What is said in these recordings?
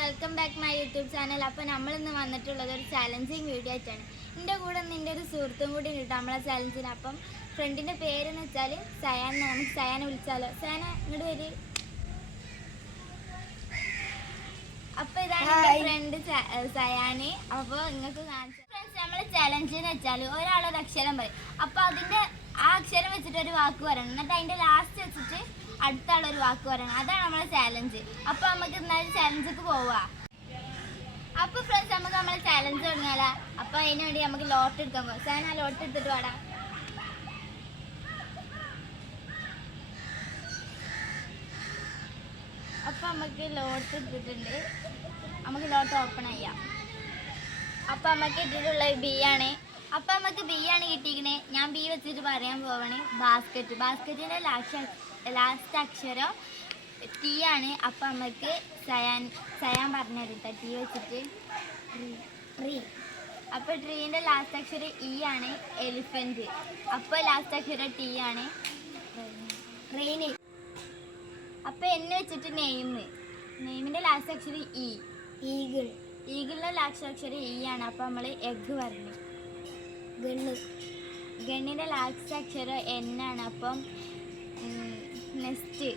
Welcome back my YouTube channel. അപ്പോൾ നമ്മളിന്ന് വന്നിട്ടുള്ളത് ഒരു ചാലഞ്ചിങ് വീഡിയോ ആയിട്ടാണ്. എൻ്റെ കൂടെ നിൻ്റെ ഒരു സുഹൃത്തും കൂടി കിട്ടും നമ്മളെ ചാലഞ്ചിന്. അപ്പം ഫ്രണ്ടിൻ്റെ പേരെന്ന് വെച്ചാൽ സയാൻ. നമുക്ക് സയാനെ വിളിച്ചാലോ? സയാന ഇങ്ങോട്ട് വരി. അപ്പോൾ ഇതാണ് എൻ്റെ ഫ്രണ്ട് സയാന്. അപ്പോൾ നിങ്ങൾക്ക് കാണിച്ചു ഫ്രണ്ട്സ്, നമ്മളെ ചാലഞ്ചിന്ന് വെച്ചാൽ ഒരാളൊരു അക്ഷരം പറയും. അപ്പോൾ അതിൻ്റെ ആ അക്ഷരം വെച്ചിട്ട് ഒരു വാക്ക് പറയണം. എന്നിട്ട് അതിൻ്റെ ലാസ്റ്റ് വെച്ചിട്ട് അടുത്ത ആളൊരു വാക്ക് പറയണം. അതാണ് നമ്മളെ ചാലഞ്ച്. അപ്പോൾ നമുക്ക് എന്നാലും ചാലഞ്ചിക്ക് പോവാ. അപ്പോൾ ഫ്രണ്ട്സ്, നമുക്ക് നമ്മളെ ചാലഞ്ച് തുടങ്ങിയാലോ? അപ്പോൾ അതിന് വേണ്ടി നമുക്ക് ലോട്ട് എടുക്കാൻ പോകാം. സാൻ ആ ലോട്ട് എടുത്തിട്ട് വാടാ. അപ്പോൾ നമുക്ക് ലോട്ട് എടുത്തിട്ടുണ്ട്. നമുക്ക് ലോട്ട് ഓപ്പൺ ചെയ്യാം. അപ്പോൾ നമുക്ക് ഇട്ടിട്ടുള്ള ബി ആണ്. അപ്പോൾ നമുക്ക് ബി ആണ് കിട്ടിയിരിക്കണേ. ഞാൻ ബി വെച്ചിട്ട് പറയാൻ പോവാണ് ബാസ്ക്കറ്റ്. ബാസ്ക്കറ്റിൻ്റെ ലാസ്റ്റ് അക്ഷരം ടി ആണ്. അപ്പം നമുക്ക് സയാൻ പറഞ്ഞു തരട്ടെ. ടി വെച്ചിട്ട് ട്രീ. അപ്പോൾ ട്രീൻ്റെ ലാസ്റ്റ് അക്ഷരം ഇ ആണ്. എലിഫൻറ്റ്. അപ്പോൾ ലാസ്റ്റ് അക്ഷരം ടി ആണ്. ട്രെയിന്. അപ്പോൾ എന്നെ വെച്ചിട്ട് നെയിമിൻ്റെ ലാസ്റ്റ് അക്ഷരം ഇ. ഈഗിൾ. ഈഗിളിൻ്റെ ലാസ്റ്റ് അക്ഷരം ഇ ആണ്. അപ്പോൾ നമ്മൾ എഗ്ഗ് പറഞ്ഞു. ഗണ്ണിൻ്റെ ലാസ്റ്റ് അക്ഷരം എൻ ആണ്. അപ്പം നെസ്റ്റ്.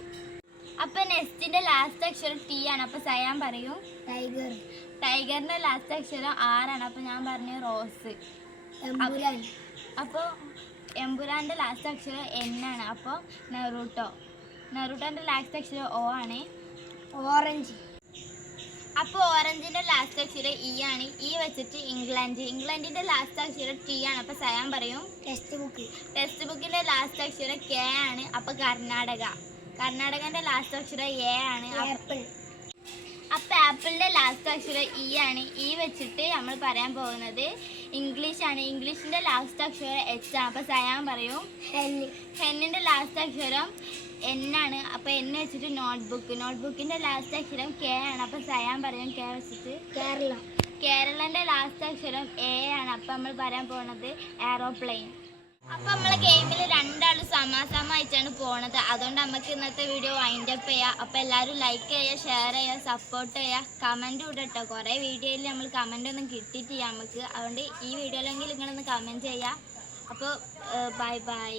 അപ്പം നെസ്റ്റിൻ്റെ ലാസ്റ്റ് അക്ഷരം ടി ആണ്. അപ്പം സയാൻ പറയും ടൈഗർ. ടൈഗറിൻ്റെ ലാസ്റ്റ് അക്ഷരം ആറാണ്. അപ്പം ഞാൻ പറഞ്ഞു റോസ്. അപ്പോൾ എമ്പുരാൻ്റെ ലാസ്റ്റ് അക്ഷരം എൻ ആണ്. അപ്പോൾ നെറൂട്ടോ. നെറൂട്ടോൻ്റെ ലാസ്റ്റ് അക്ഷരം ഒ ആണ്. ഓറഞ്ച്. അപ്പോൾ ഓറഞ്ചിൻ്റെ ലാസ്റ്റ് അക്ഷരം ഇ ആണ്. ഇ വെച്ചിട്ട് ഇംഗ്ലണ്ട്. ഇംഗ്ലണ്ടിൻ്റെ ലാസ്റ്റ് അക്ഷരം ടി ആണ്. അപ്പോൾ സയാൻ പറയും ടെക്സ്റ്റ് ബുക്ക്. ടെക്സ്റ്റ് ബുക്കിൻ്റെ ലാസ്റ്റ് അക്ഷരം കെ ആണ്. അപ്പോൾ കർണാടക. കർണാടകൻ്റെ ലാസ്റ്റ് അക്ഷരം എ ആണ്. ആപ്പിൾ. അപ്പോൾ ആപ്പിളിൻ്റെ ലാസ്റ്റ് അക്ഷരം ഇ ആണ്. ഇ വെച്ചിട്ട് നമ്മൾ പറയാൻ പോകുന്നത് ഇംഗ്ലീഷാണ്. ഇംഗ്ലീഷിൻ്റെ ലാസ്റ്റ് അക്ഷരം എച്ച് ആണ്. അപ്പോൾ സയാൻ പറയും ഹെന്നിൻ്റെ ലാസ്റ്റ് അക്ഷരം എൻ ആണ്. അപ്പോൾ എൻ വെച്ചിട്ട് നോട്ട്ബുക്ക്. നോട്ട്ബുക്കിൻ്റെ ലാസ്റ്റ് അക്ഷരം കെ ആണ്. അപ്പോൾ സയാൻ പറയും കെ വെച്ചിട്ട് കേരള. കേരളൻ്റെ ലാസ്റ്റ് അക്ഷരം എ ആണ്. അപ്പോൾ നമ്മൾ പറയാൻ പോകുന്നത് എയറോപ്ലെയിൻ. അപ്പോൾ നമ്മളെ ഗെയിമിൽ രണ്ടാളും സമാസമായിട്ടാണ് പോണത്. അതുകൊണ്ട് നമുക്ക് ഇന്നത്തെ വീഡിയോ വൈൻഡ് അപ്പ് ചെയ്യാം. അപ്പോൾ എല്ലാവരും ലൈക്ക് ചെയ്യുക, ഷെയർ ചെയ്യുക, സപ്പോർട്ട് ചെയ്യുക, കമൻറ്റ് ഇടട്ടോ. കുറേ വീഡിയോയിൽ നമ്മൾ കമൻ്റ് ഒന്നും കിട്ടിയിട്ടില്ല നമുക്ക്. അതുകൊണ്ട് ഈ വീഡിയോയിലെങ്കിൽ നിങ്ങളൊന്ന് കമൻറ്റ് ചെയ്യുക. അപ്പോൾ ബൈ ബൈ.